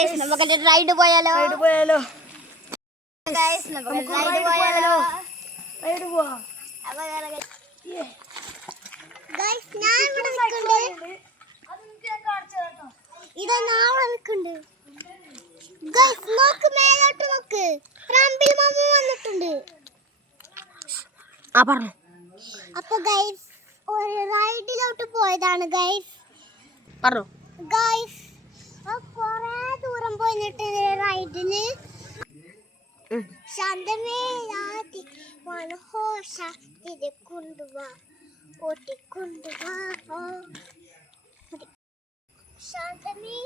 നമുക്ക് റൈഡ് പോയാലോ? അപ്പൊ ഗൈസ് ഒരു റൈഡിലോട്ട് പോയതാണ് ഗൈസ്. ഗൈസ് കൊറേ ദൂരം പോയിട്ട് റൈഡിന് ശാന്തമേ മനോഹോഷ കൊണ്ടുപോവാ ഓട്ടിക്കൊണ്ടുവാ ശാന്തമേ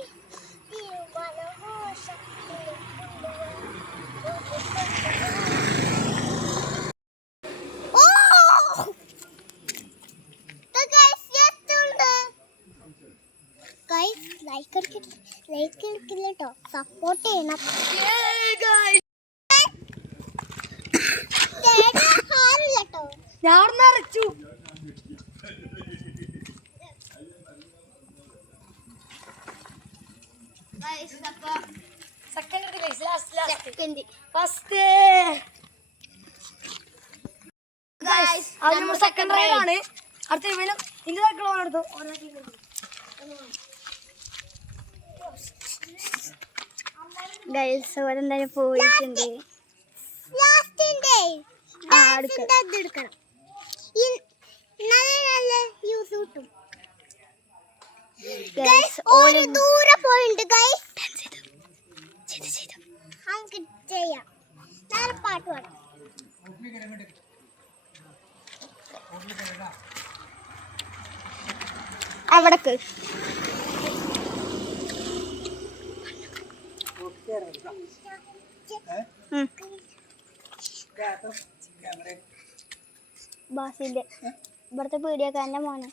മനോഹോഷ ലൈക്ക് എടുക്കില്ലട്ടോ, സപ്പോർട്ട് ചെയ്യണം. ഞാൻ നിറച്ചു സെക്കൻഡ് റൈഡ് ആണ്. അടുത്ത ഇവനും ഇന്റെ അടുത്തു ഗൈസ് ഓരെന്തായാലും പോയിട്ടുണ്ട്. ദൂരെ പോയിട്ടുണ്ട് ഗൈസ്. ചെയ്യാം പാട്ട് പാടാം. അവിടക്ക് ബാസിന്റെ ഇവിടുത്തെ പീടിയൊക്കെ മോനെ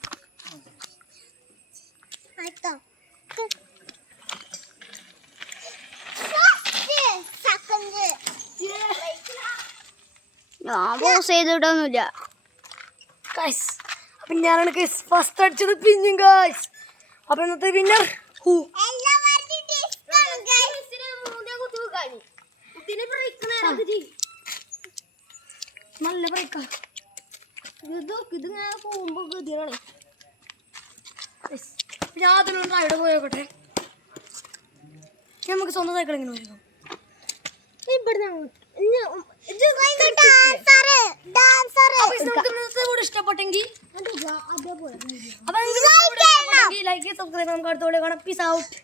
ഞാൻ പോസ് ചെയ്തിട്ടൊന്നുമില്ല. അപ്പൊ ഞാനാണ് ഫസ്റ്റ് അടിച്ചത് പിന്നും ഗൈസ്. അപ്പൊ ഇന്നത്തെ വിന്നർ നല്ല ബ്രേക്കാ. ഇതിങ്ങനെ പോകുമ്പോ ഗതിയാണ്. ഞാൻ അതിനൊന്ന് റൈഡ് പോയോട്ടെ. നമുക്ക് സ്വന്തം സൈക്കിൾ എങ്ങനെ പോയി ഇഷ്ടപ്പെട്ടെങ്കിൽ ലൈക്ക് സബ്സ്ക്രൈബ്. നമുക്ക് അടുത്തോടെ കാണാം. Peace out.